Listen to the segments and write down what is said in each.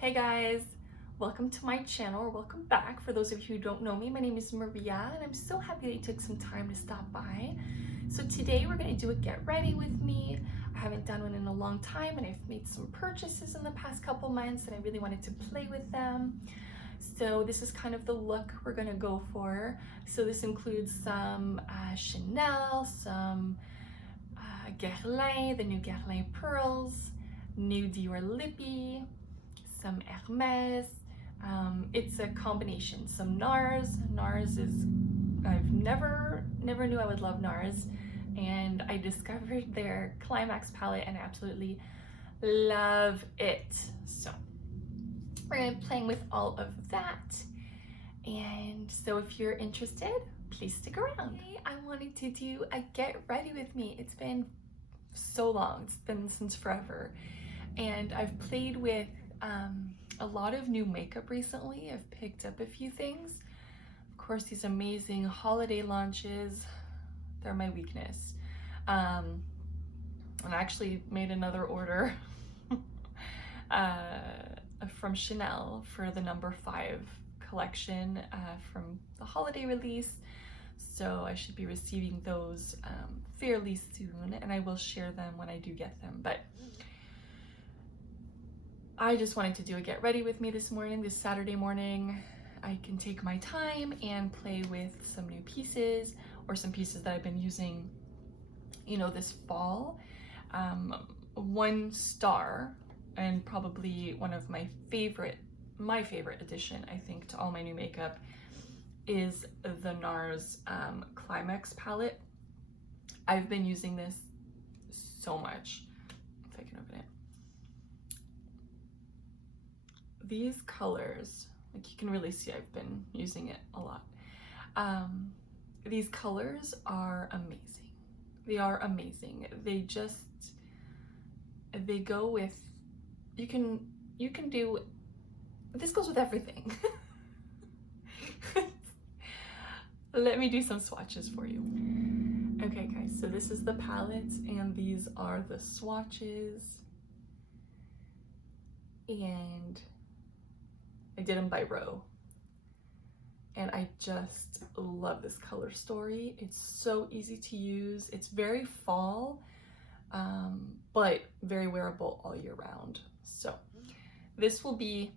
Hey guys, welcome to my channel, or welcome back. For those of you who don't know me, my name is Maria and I'm so happy that you took some time to stop by. So today we're going to do a get ready with me. I haven't done one in a long time and I've made some purchases in the past couple months and I really wanted to play with them. So this is kind of the look we're going to go for. So this includes some Chanel, some Guerlain, the new Guerlain pearls, new Dior lippy, some Hermès. It's a combination. Some Nars. Nars is, I've never knew I would love Nars, and I discovered their Climax palette and I absolutely love it. So we're gonna be playing with all of that. And so if you're interested, please stick around. Today, I wanted to do a get ready with me. It's been so long. It's been since forever. And I've played with a lot of new makeup recently. I've picked up a few things. Of course, these amazing holiday launches, they're my weakness. And I actually made another order from Chanel for the number 5 collection from the holiday release. So I should be receiving those fairly soon, and I will share them when I do get them. But I just wanted to do a get ready with me this morning, this Saturday morning. I can take my time and play with some new pieces or some pieces that I've been using, you know, this fall. One star, and probably one of my favorite addition, I think, to all my new makeup is the Nars Climax palette. I've been using this so much. If I can open it. These colors, like you can really see I've been using it a lot. These colors are amazing. They are amazing. They go with, you can do, this goes with everything. Let me do some swatches for you. Okay guys, so this is the palette and these are the swatches. And I did them by row, and I just love this color story. It's so easy to use. It's very fall, but very wearable all year round. So this will be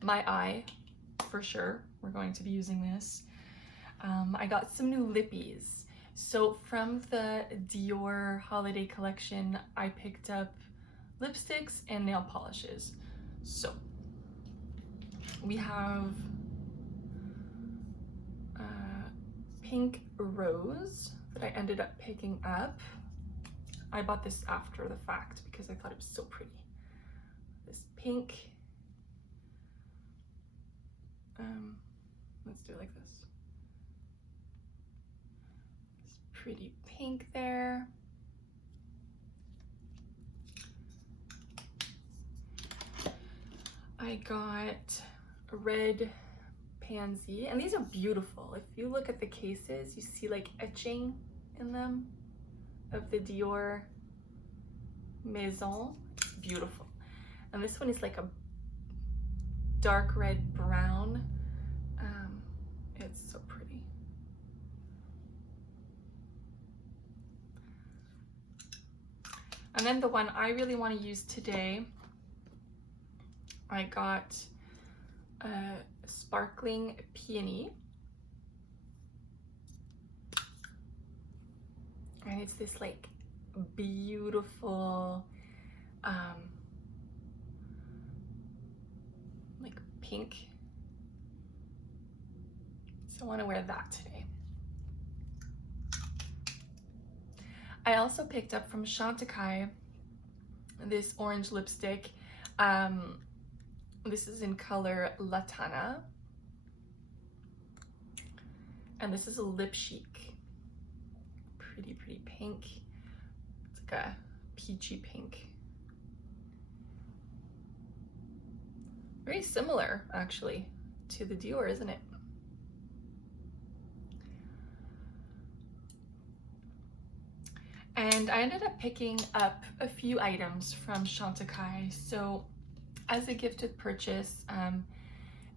my eye for sure. We're going to be using this. I got some new lippies. So from the Dior holiday collection, I picked up lipsticks and nail polishes. So we have Pink Rose that I ended up picking up. I bought this after the fact because I thought it was so pretty. This pink, let's do it like this. This pretty pink there. I got a red pansy, and these are beautiful. If you look at the cases, you see like etching in them of the Dior Maison. It's beautiful. And this one is like a dark red brown. It's so pretty. And then the one I really want to use today, I got Sparkling Peony, and it's this like beautiful like pink, so I want to wear that today. I also picked up from Chantecaille this orange lipstick. This is in color Latana, and this is a lip chic. Pretty pink. It's like a peachy pink. Very similar actually to the Dior, isn't it? And I ended up picking up a few items from Chantecaille. So as a gifted purchase,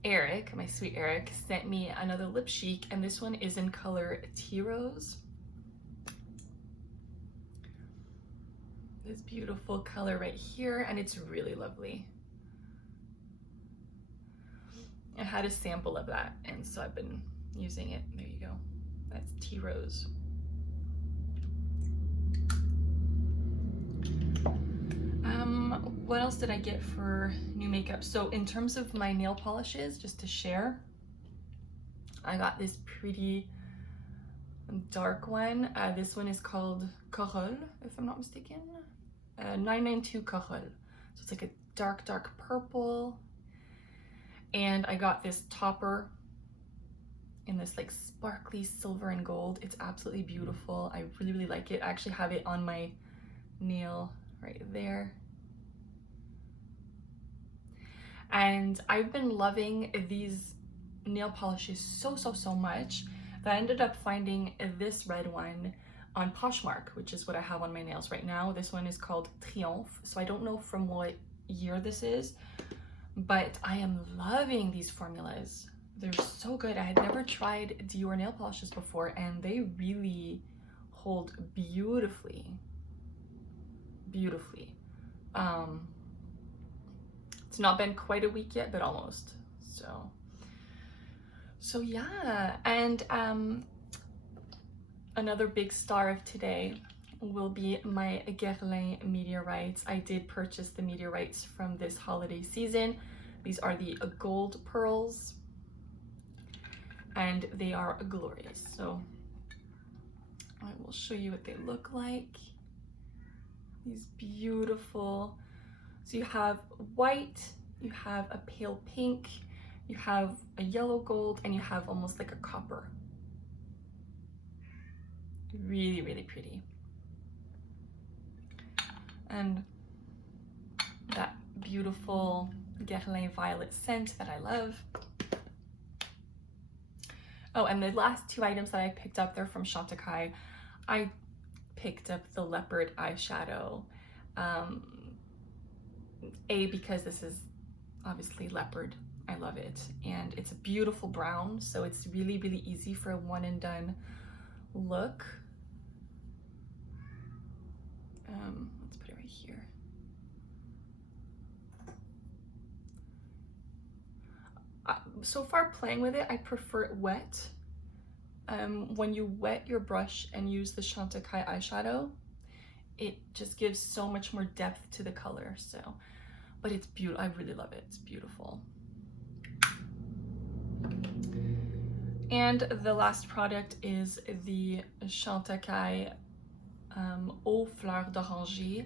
Eric, my sweet Eric, sent me another lip cheek, and this one is in color Tea Rose. This beautiful color right here, and it's really lovely. I had a sample of that, and so I've been using it. There you go. That's Tea Rose. What else did I get for new makeup? So in terms of my nail polishes, just to share, I got this pretty dark one. This one is called Coral, if I'm not mistaken. 992 Coral. So it's like a dark, dark purple. And I got this topper in this like sparkly silver and gold. It's absolutely beautiful. I really, really like it. I actually have it on my nail right there. And I've been loving these nail polishes so much that I ended up finding this red one on Poshmark, which is what I have on my nails right now. This one is called Triomphe. So I don't know from what year this is, but I am loving these formulas. They're so good. I had never tried Dior nail polishes before, and they really hold beautifully. It's not been quite a week yet, but almost. So yeah. And another big star of today will be my Guerlain Meteorites. I did purchase the Meteorites from this holiday season. These are the gold pearls, and they are glorious. So I will show you what they look like. These beautiful, so you have white, you have a pale pink, you have a yellow gold, and you have almost like a copper. Really, really pretty. And that beautiful Guerlain violet scent that I love. Oh, and the last two items that I picked up, they're from Chantecaille. I picked up the Leopard Eyeshadow. Because this is obviously leopard. I love it. And it's a beautiful brown, so it's really, really easy for a one and done look. Let's put it right here. So far playing with it, I prefer it wet. When you wet your brush and use the Chantecaille eyeshadow, it just gives so much more depth to the color. So, but it's beautiful. I really love it. It's beautiful. And the last product is the Chantecaille Eau Fleur d'Oranger.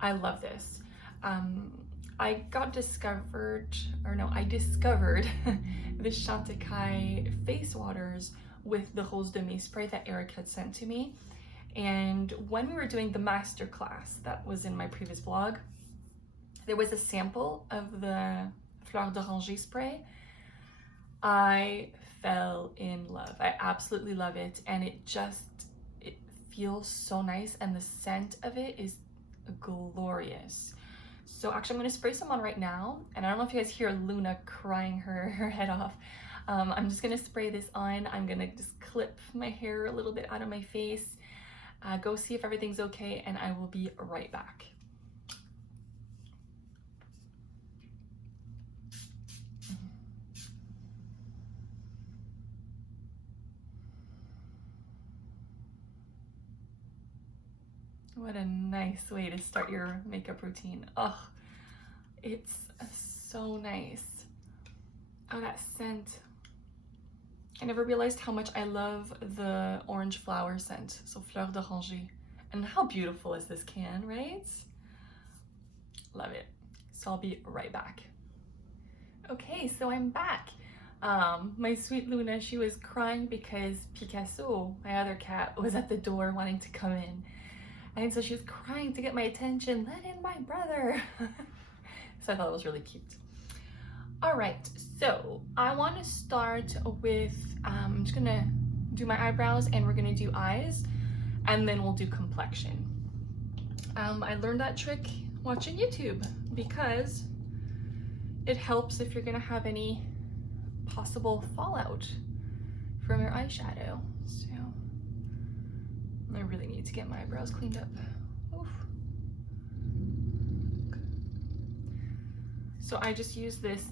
I love this. I discovered the Chantecaille face waters with the Rose de Mai spray that Eric had sent to me. And when we were doing the master class that was in my previous vlog, there was a sample of the Fleur d'Oranger spray. I fell in love. I absolutely love it, and it feels so nice, and the scent of it is glorious. So actually I'm going to spray some on right now, and I don't know if you guys hear Luna crying her head off. I'm just going to spray this on. I'm going to just clip my hair a little bit out of my face, go see if everything's okay, and I will be right back. What a nice way to start your makeup routine. Oh, it's so nice. Oh, that scent. I never realized how much I love the orange flower scent, so Fleur d'Oranger. And how beautiful is this can, right? Love it. So I'll be right back. Okay, so I'm back. My sweet Luna, she was crying because Picasso, my other cat, was at the door wanting to come in. And so she was crying to get my attention. Let in my brother. So I thought it was really cute. All right, so I want to start with, I'm just gonna do my eyebrows and we're gonna do eyes, and then we'll do complexion. I learned that trick watching YouTube because it helps if you're gonna have any possible fallout from your eyeshadow. So I really need to get my eyebrows cleaned up. Oof. So I just use this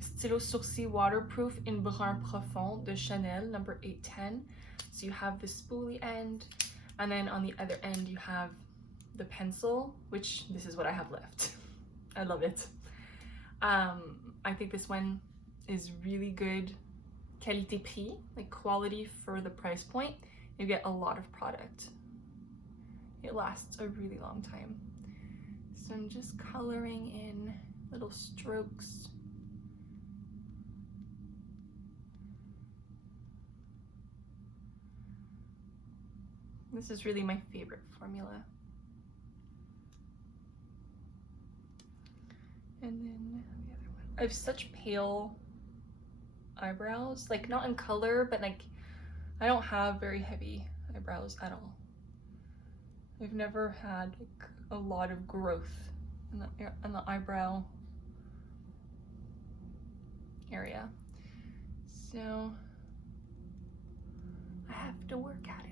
Stylo Sourcil Waterproof in Brun Profond de Chanel, number 810. So you have the spoolie end, and then on the other end you have the pencil, which this is what I have left. I love it. I think this one is really good qualité prix, like quality for the price point. You get a lot of product. It lasts a really long time. So I'm just coloring in little strokes. This is really my favorite formula. And then the other one. I have such pale eyebrows, like not in color, but like I don't have very heavy eyebrows at all. I've never had like a lot of growth in the eyebrow area. So I have to work at it.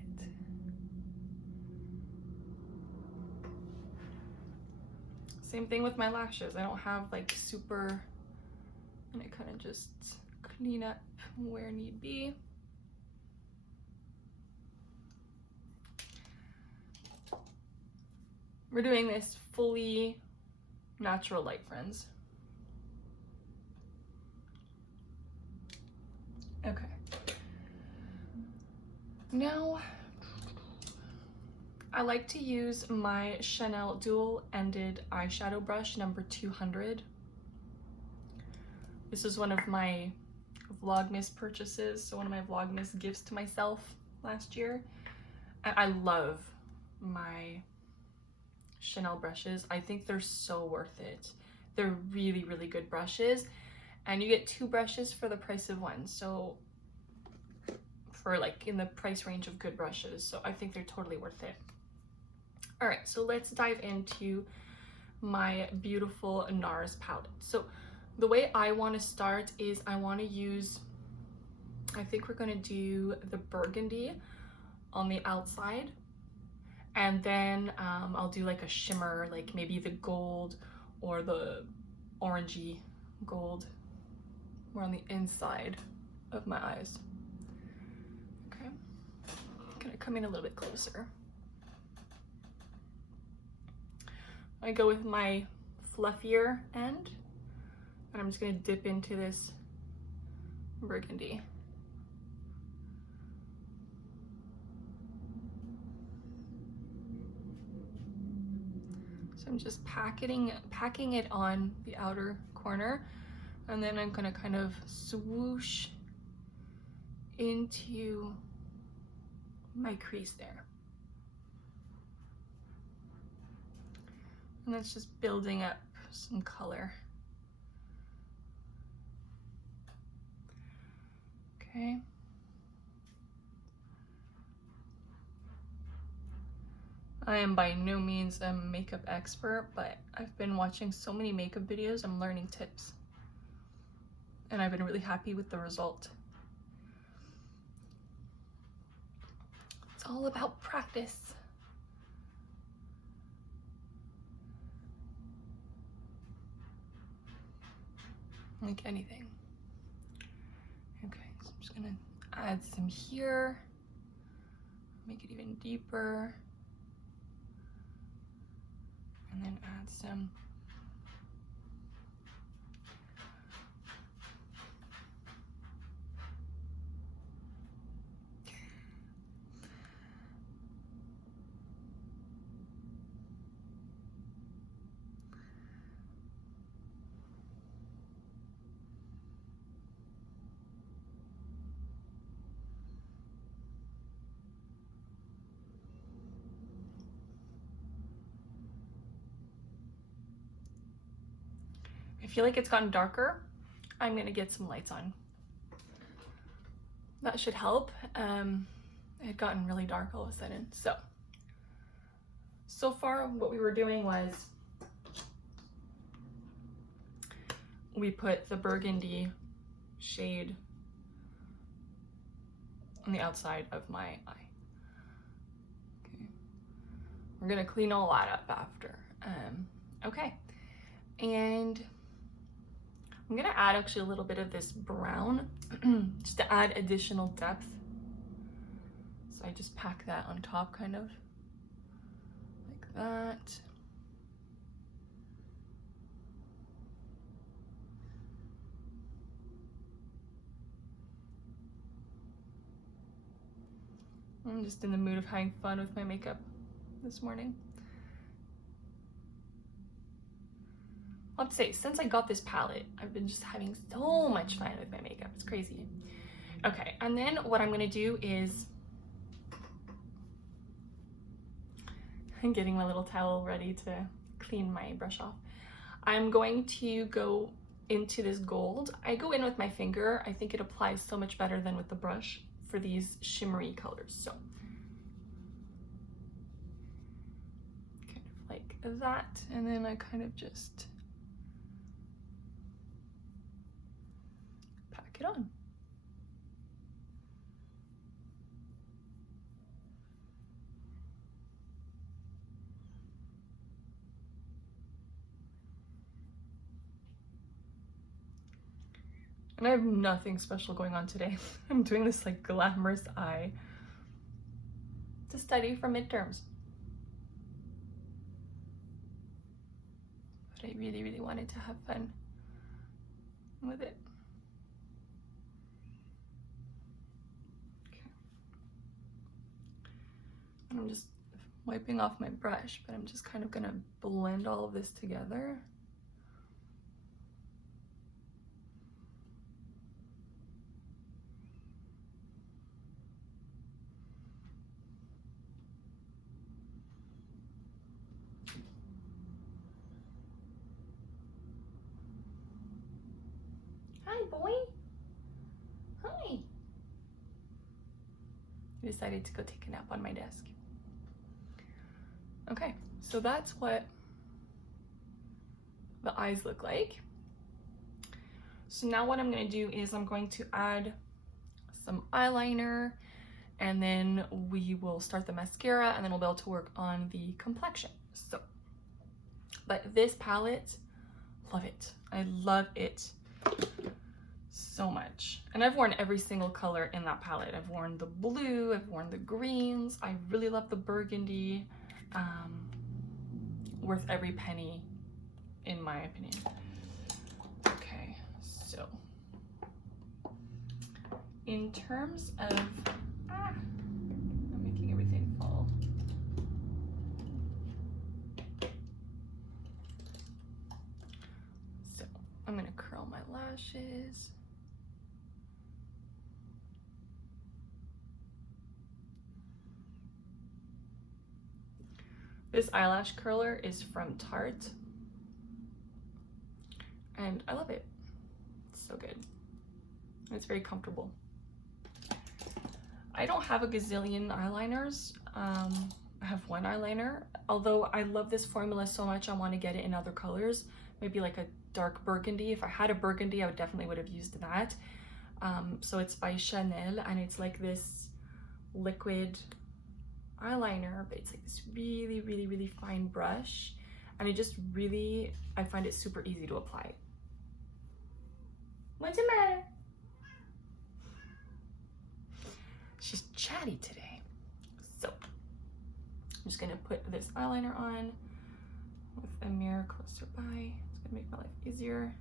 Same thing with my lashes. I don't have like super, and I kind of just clean up where need be. We're doing this fully natural light, friends. Okay. Now, I like to use my Chanel dual-ended eyeshadow brush, number 200. This is one of my Vlogmas purchases, so one of my Vlogmas gifts to myself last year. And I love my Chanel brushes. I think they're so worth it. They're really, really good brushes, and you get 2 brushes for the price of 1. So for like in the price range of good brushes, so I think they're totally worth it. All right, so let's dive into my beautiful Nars palette. So the way I want to start is I want to use, I think we're going to do the burgundy on the outside, and then I'll do like a shimmer, like maybe the gold or the orangey gold more on the inside of my eyes. Okay, I'm gonna come in a little bit closer. I go with my fluffier end, and I'm just gonna dip into this burgundy. So I'm just packing it on the outer corner, and then I'm gonna kind of swoosh into my crease there. And that's just building up some color. Okay. I am by no means a makeup expert, but I've been watching so many makeup videos, I'm learning tips. And I've been really happy with the result. It's all about practice. Like anything. Okay, so I'm just gonna add some here, make it even deeper, and then add some I feel like it's gotten darker. I'm gonna get some lights on. That should help. It had gotten really dark all of a sudden. So far what we were doing was we put the burgundy shade on the outside of my eye. Okay. We're gonna clean all that up after. Okay, and I'm gonna add actually a little bit of this brown just to add additional depth. So I just pack that on top kind of like that. I'm just in the mood of having fun with my makeup this morning. I'll have to say, since I got this palette, I've been just having so much fun with my makeup. It's crazy. Okay, and then what I'm gonna do is, I'm getting my little towel ready to clean my brush off. I'm going to go into this gold. I go in with my finger. I think it applies so much better than with the brush for these shimmery colors. So kind of like that, and then I kind of just pack it on. And I have nothing special going on today. I'm doing this like glamorous eye to study for midterms. But I really, really wanted to have fun with it. Okay. And I'm just wiping off my brush, but I'm just kind of gonna blend all of this together. Hi, boy. Hi. I decided to go take a nap on my desk. Okay, so that's what the eyes look like. So now what I'm going to do is I'm going to add some eyeliner, and then we will start the mascara, and then we'll be able to work on the complexion. So, but this palette, love it. I love it so much. And I've worn every single color in that palette. I've worn the blue, I've worn the greens. I really love the burgundy. Worth every penny, in my opinion. Okay, so in terms of, I'm making everything fall. So I'm gonna curl my lashes. This eyelash curler is from Tarte, and I love it. It's so good. It's very comfortable. I don't have a gazillion eyeliners. I have one eyeliner, although I love this formula so much I want to get it in other colors, maybe like a dark burgundy. If I had a burgundy, I definitely would have used that. So it's by Chanel, and it's like this liquid eyeliner, but it's like this really, really, really fine brush, and it just really, I find it super easy to apply. What's the matter? She's chatty today. So I'm just gonna put this eyeliner on with a mirror closer by. It's gonna make my life easier.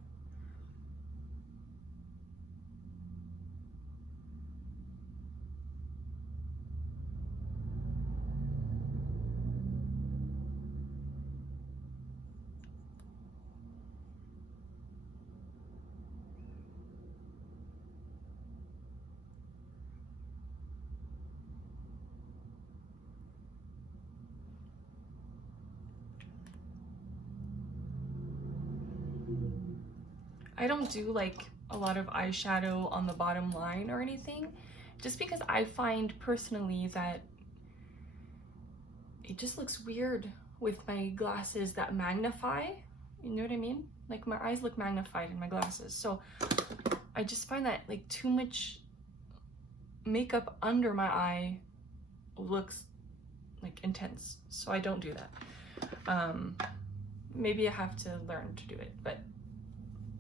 I don't do like a lot of eyeshadow on the bottom line or anything, just because I find personally that it just looks weird with my glasses that magnify, you know what I mean? Like my eyes look magnified in my glasses. So I just find that like too much makeup under my eye looks like intense. So I don't do that. Maybe I have to learn to do it, but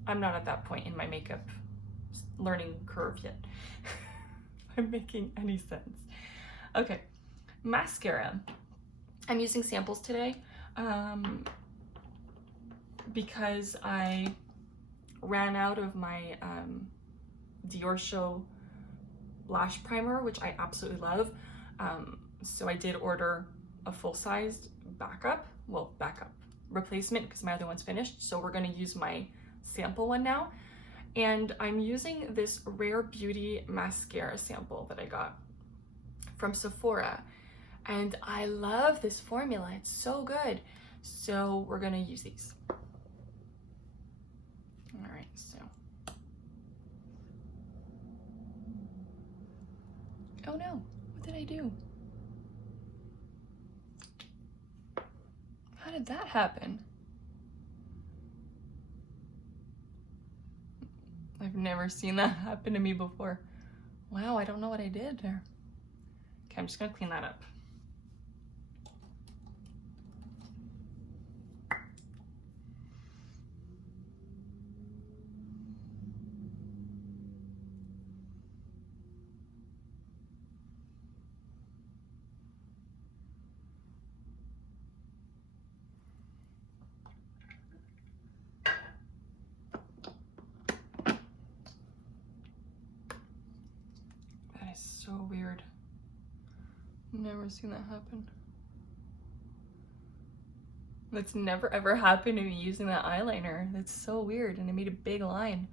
I'm not at that point in my makeup learning curve yet. If I'm making any sense. Okay, mascara. I'm using samples today because I ran out of my Dior Show Lash Primer, which I absolutely love. So I did order a full-sized backup replacement because my other one's finished. So we're gonna use my sample one now. And I'm using this Rare Beauty mascara sample that I got from Sephora. And I love this formula, it's so good. So we're gonna use these. All right, so. Oh no, what did I do? How did that happen? I've never seen that happen to me before. Wow, I don't know what I did there. Okay, I'm just gonna clean that up. So weird. Never seen that happen. That's never ever happened to me using that eyeliner. That's so weird, and I made a big line.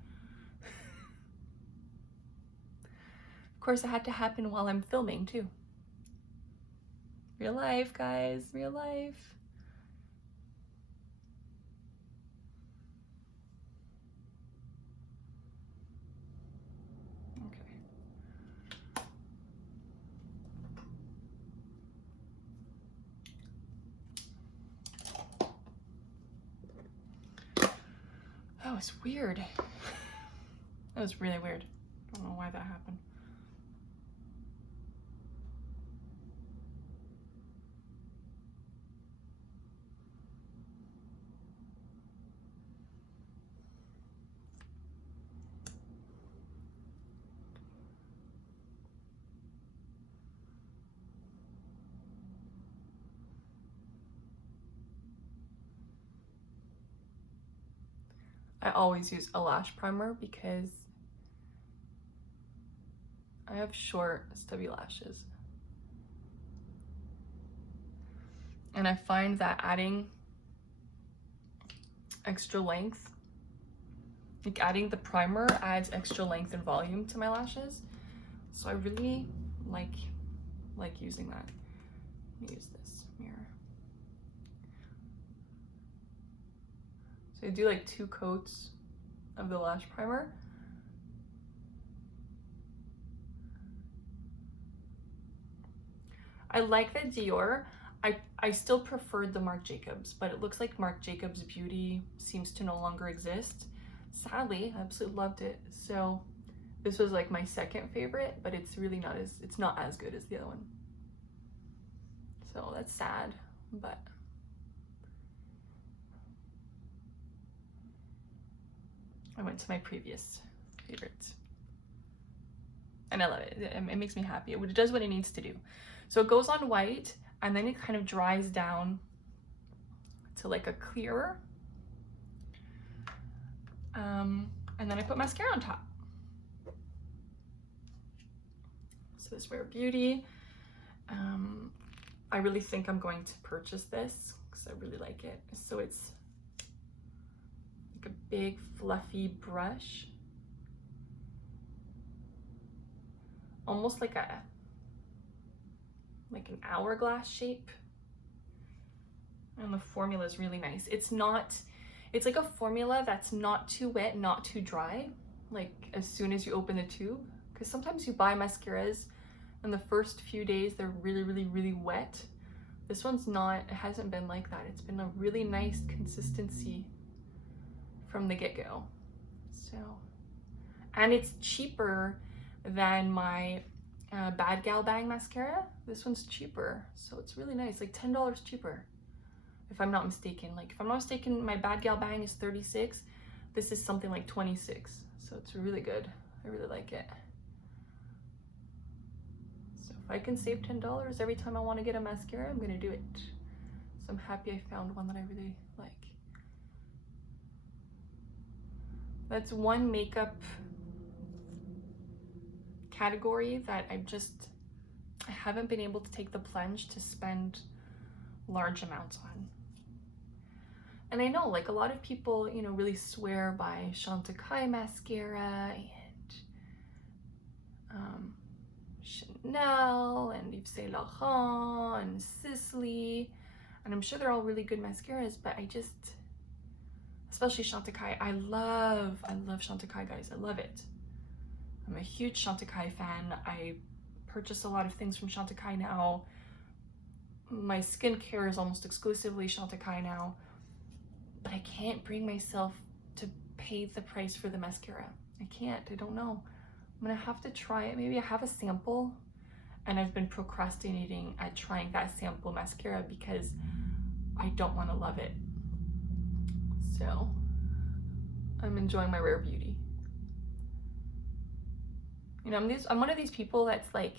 Of course, it had to happen while I'm filming too. Real life, guys, real life. That was weird. That was really weird. I don't know why that happened. I always use a lash primer because I have short, stubby lashes. And I find that adding extra length, like adding the primer adds extra length and volume to my lashes. So I really like using that. Let me use this mirror. So I do like 2 coats of the lash primer. I like the Dior. I still preferred the Marc Jacobs, but it looks like Marc Jacobs Beauty seems to no longer exist. Sadly, I absolutely loved it. So this was like my second favorite, but it's really not as good as the other one. So that's sad, but I went to my previous favorites. And I love it. It makes me happy. It does what it needs to do. So it goes on white, and then it kind of dries down to like a clearer. And then I put mascara on top. So this Rare Beauty. I really think I'm going to purchase this because I really like it. So it's like a big fluffy brush. Almost like an hourglass shape. And the formula is really nice. It's like a formula that's not too wet, not too dry, like as soon as you open the tube. Because sometimes you buy mascaras and the first few days they're really, really, really wet. This one's not, it hasn't been like that. It's been a really nice consistency from the get-go. So, and it's cheaper than my Bad Gal Bang mascara. This one's cheaper, so it's really nice, like $10 cheaper, if I'm not mistaken. Like, if I'm not mistaken, my Bad Gal Bang is 36. This is something like 26, so it's really good. I really like it. So if I can save $10 every time I want to get a mascara, I'm gonna do it. So I'm happy I found one that I really like. That's one makeup category that I haven't been able to take the plunge to spend large amounts on. And I know, like, a lot of people, you know, really swear by Chantecaille mascara and Chanel and Yves Saint Laurent and Sisley, and I'm sure they're all really good mascaras, but I just, especially Chantecaille, I love Chantecaille, guys. I love it. I'm a huge Chantecaille fan. I purchase a lot of things from Chantecaille now. My skincare is almost exclusively Chantecaille now, but I can't bring myself to pay the price for the mascara. I can't. I don't know. I'm gonna have to try it. Maybe I have a sample, and I've been procrastinating at trying that sample mascara because I don't want to love it. So I'm enjoying my Rare Beauty. You know, I'm one of these people that's like,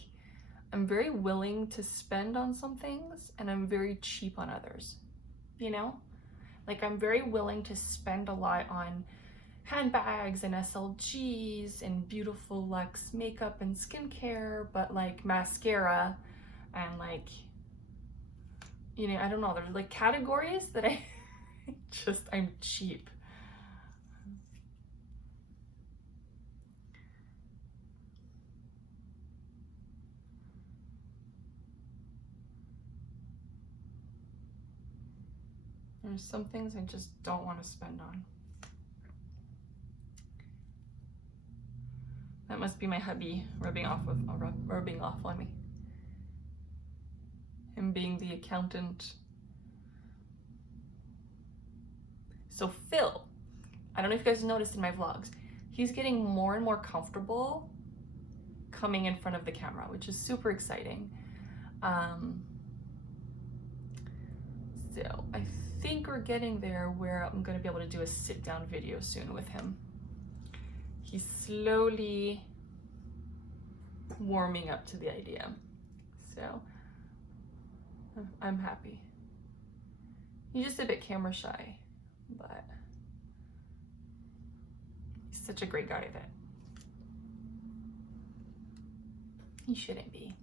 I'm very willing to spend on some things and I'm very cheap on others, you know? Like, I'm very willing to spend a lot on handbags and SLGs and beautiful luxe makeup and skincare, but like mascara and like, you know, I don't know, there's like categories that I'm cheap. There's some things I just don't want to spend on. That must be my hubby rubbing off on me. Him being the accountant. So Phil, I don't know if you guys noticed in my vlogs, he's getting more and more comfortable coming in front of the camera, which is super exciting. So I think we're getting there where I'm gonna be able to do a sit down video soon with him. He's slowly warming up to the idea. So I'm happy. He's just a bit camera shy, but he's such a great guy that he shouldn't be.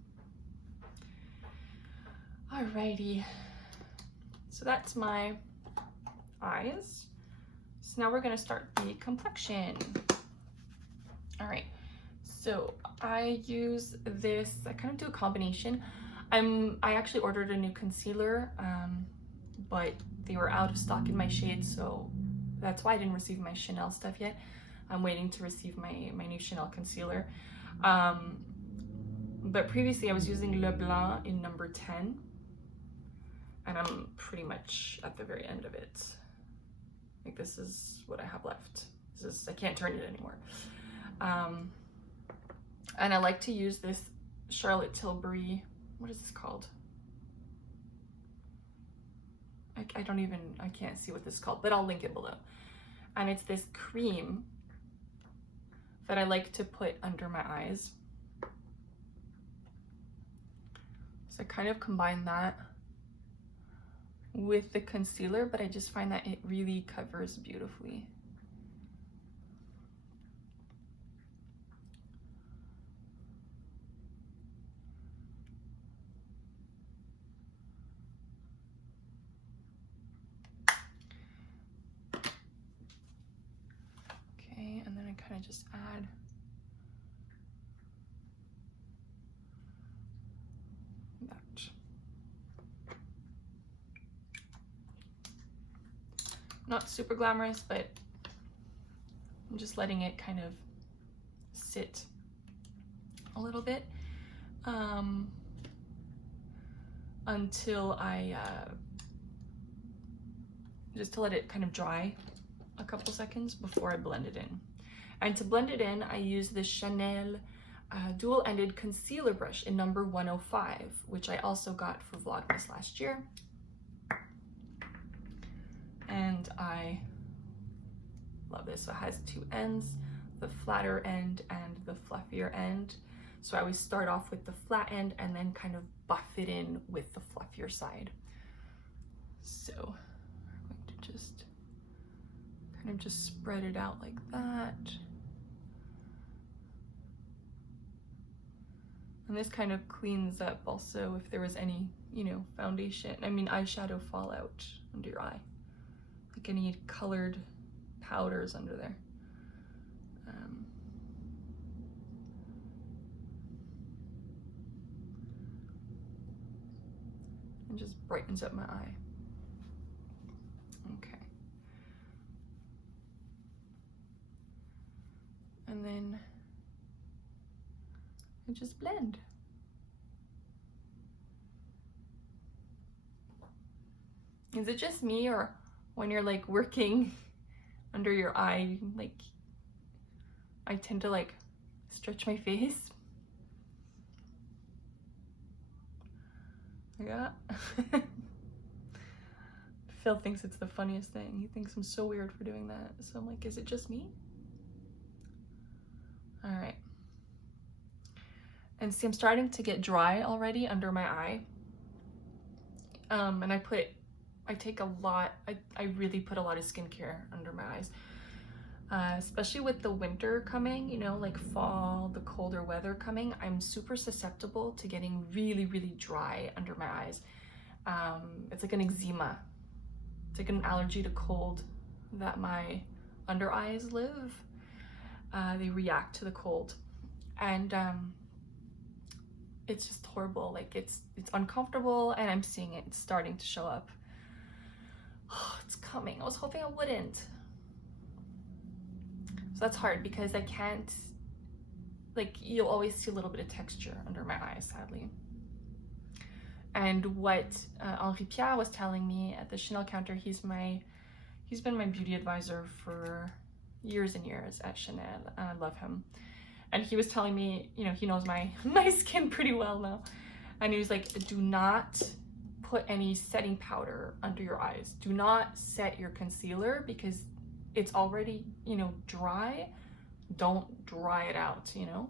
Alrighty. So that's my eyes. So now we're gonna start the complexion. All right, so I use this, I kind of do a combination. I actually ordered a new concealer, but they were out of stock in my shades, so that's why I didn't receive my Chanel stuff yet. I'm waiting to receive my new Chanel concealer. But previously I was using Leblanc in number 10, and I'm pretty much at the very end of it. Like, this is what I have left. I can't turn it anymore. And I like to use this Charlotte Tilbury, what is this called? I can't see what this is called, but I'll link it below. And it's this cream that I like to put under my eyes. So I kind of combine that with the concealer, but I just find that it really covers beautifully. Okay, and then I kind of just add that. Not super glamorous, but I'm just letting it kind of sit a little bit until just to let it kind of dry a couple seconds before I blend it in. And to blend it in, I use the Chanel dual-ended concealer brush in number 105, which I also got for Vlogmas last year. And I love this. So it has two ends, the flatter end and the fluffier end. So I always start off with the flat end and then kind of buff it in with the fluffier side. So I'm going to just kind of just spread it out like that. And this kind of cleans up also if there was any, you know, foundation, I mean eyeshadow fallout under your eye. Like any colored powders under there. And just brightens up my eye. Okay. And then I just blend. Is it just me, or when you're like working under your eye, like I tend to like stretch my face? Yeah. Phil thinks it's the funniest thing. He thinks I'm so weird for doing that. So I'm like, is it just me? All right. And see, I'm starting to get dry already under my eye. And I take a lot, I really put a lot of skincare under my eyes. Especially with the winter coming, you know, like fall, the colder weather coming, I'm super susceptible to getting really, really dry under my eyes. It's like an eczema. It's like an allergy to cold that my under eyes live. They react to the cold. And it's just horrible. Like it's uncomfortable, and I'm seeing it starting to show up. Oh, it's coming. I was hoping I wouldn't. So that's hard because I can't, like, you'll always see a little bit of texture under my eyes, sadly. And what Henri Pierre was telling me at the Chanel counter, he's been my beauty advisor for years and years at Chanel, and I love him. And he was telling me, you know, he knows my skin pretty well now. And he was like, do not put any setting powder under your eyes. Do not set your concealer because it's already, you know, dry. Don't dry it out, you know?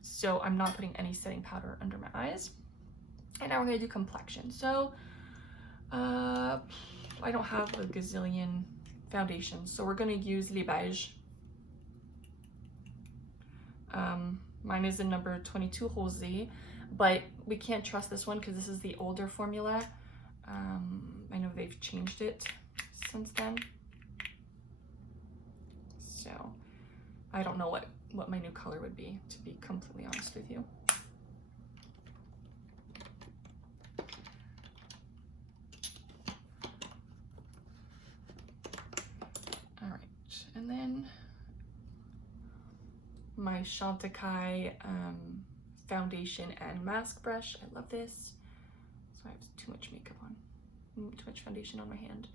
So I'm not putting any setting powder under my eyes. And now we're gonna do complexion. So I don't have a gazillion foundations, so we're gonna use Les Beiges. Mine is in number 22 Rosé, but we can't trust this one because this is the older formula. I know they've changed it since then. So I don't know what my new color would be, to be completely honest with you. All right, and then my Chantecaille Foundation and Mask brush. I love this. So I have too much makeup on, too much foundation on my hand.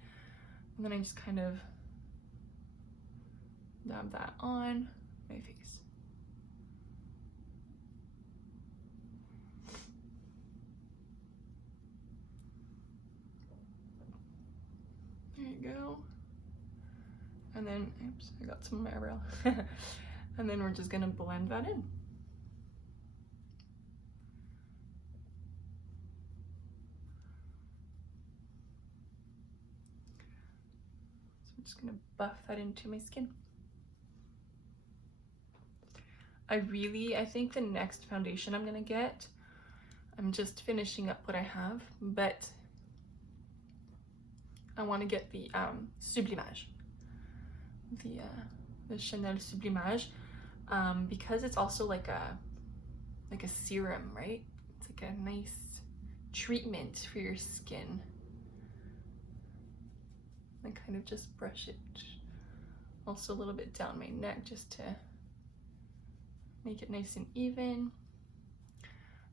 And then I just kind of dab that on my face. There you go. And then, oops, I got some of my eyebrow. And then we're just gonna blend that in. So I'm just gonna buff that into my skin. I think the next foundation I'm gonna get, I'm just finishing up what I have, but I want to get the Sublimage, the Chanel Sublimage, because it's also like a serum, right? It's like a nice treatment for your skin. And kind of just brush it also a little bit down my neck just to make it nice and even.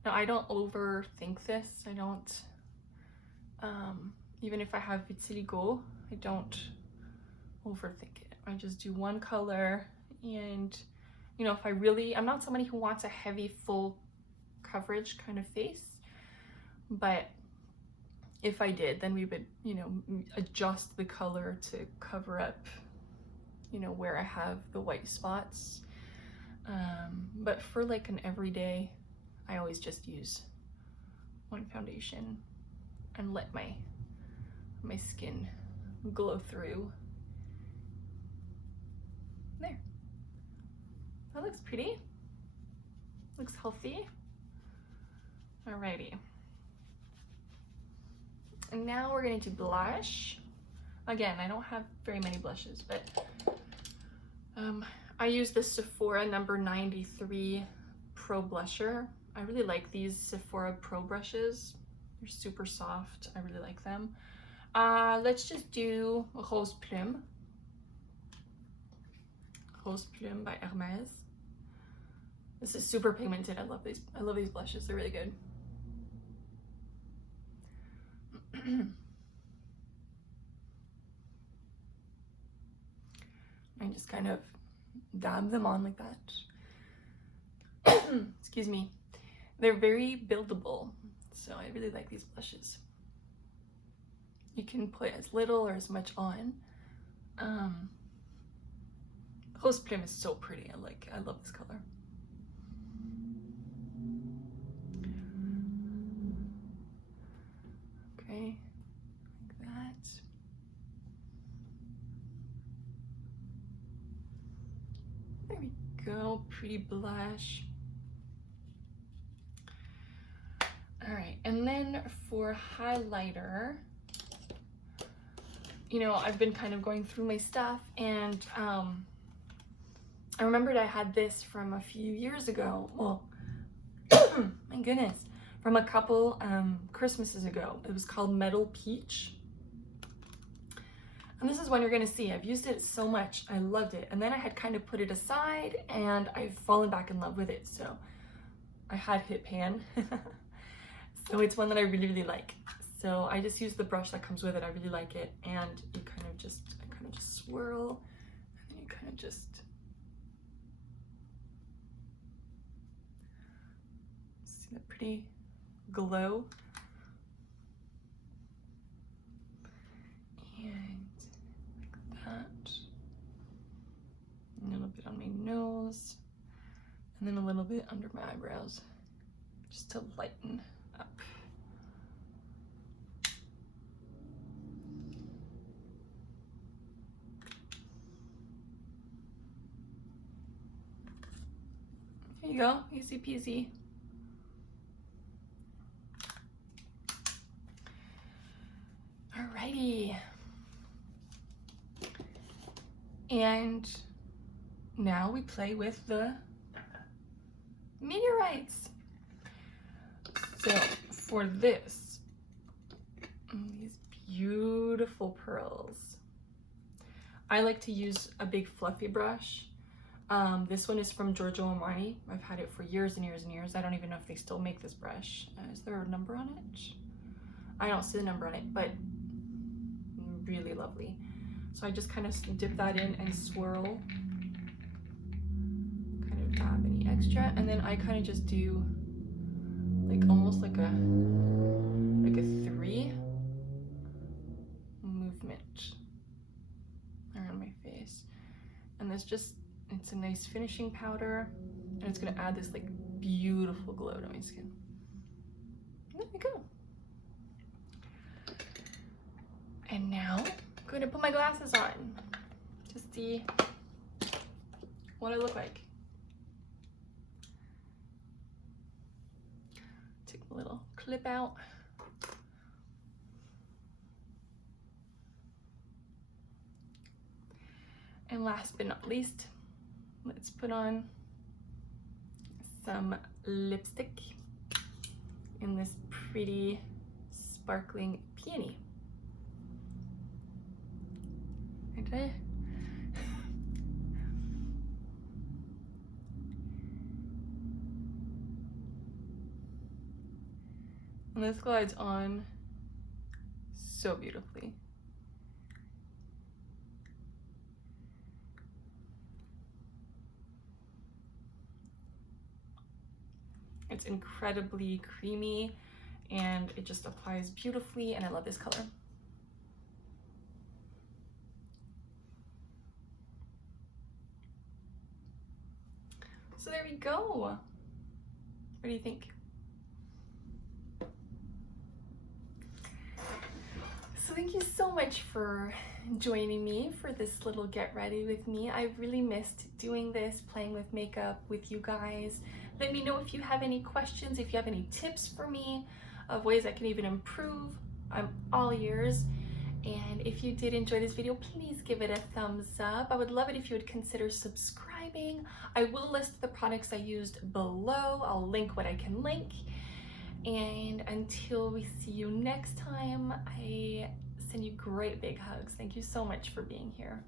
Now I don't overthink this. I don't, even if I have vitiligo, I don't overthink it. I just do one color, and you know, if I'm not somebody who wants a heavy full coverage kind of face, but if I did, then we would, you know, adjust the color to cover up, you know, where I have the white spots. But for like an everyday, I always just use one foundation and let my skin glow through. There. That looks pretty. Looks healthy. Alrighty. And now we're going to blush. Again, I don't have very many blushes, but I use this Sephora number 93 Pro Blusher. I really like these Sephora Pro brushes. They're super soft. I really like them. Let's just do Rose Plume. Rose Plume by Hermès. This is super pigmented. I love these. I love these blushes. They're really good. I just kind of dab them on like that. Excuse me. They're very buildable, so I really like these blushes. You can put as little or as much on. Rose Plume is so pretty. I love this color. Okay, like that. There we go, pretty blush. All right, and then for highlighter, you know, I've been kind of going through my stuff, and I remembered I had this from a few years ago. Well, my goodness, from a couple Christmases ago. It was called Metal Peach. And this is one you're gonna see. I've used it so much, I loved it. And then I had kind of put it aside, and I've fallen back in love with it. So I had hit pan. So it's one that I really, really like. So I just use the brush that comes with it. I really like it. And you kind of just swirl, and then you kind of just see that pretty glow. And like that. A little bit on my nose, and then a little bit under my eyebrows, just to lighten up. There you go, easy peasy. Alrighty. And now we play with the meteorites. So for this, these beautiful pearls, I like to use a big fluffy brush. This one is from GRWM. I've had it for years and years and years. I don't even know if they still make this brush. Is there a number on it? I don't see the number on it, but really lovely. So I just kind of dip that in and swirl, kind of dab any extra, and then I kind of just do like almost like a 3 movement around my face. And it's a nice finishing powder, and it's gonna add this like beautiful glow to my skin. There we go. And now I'm going to put my glasses on to see what I look like. Take a little clip out. And last but not least, let's put on some lipstick in this pretty sparkling peony. Okay. And this glides on so beautifully. It's incredibly creamy and it just applies beautifully, and I love this color. So there we go. What do you think? So thank you so much for joining me for this little get ready with me. I really missed doing this, playing with makeup with you guys. Let me know if you have any questions, if you have any tips for me of ways I can even improve. I'm all ears. And if you did enjoy this video, please give it a thumbs up. I would love it if you would consider subscribing. I will list the products I used below. I'll link what I can link. And until we see you next time, I send you great big hugs. Thank you so much for being here.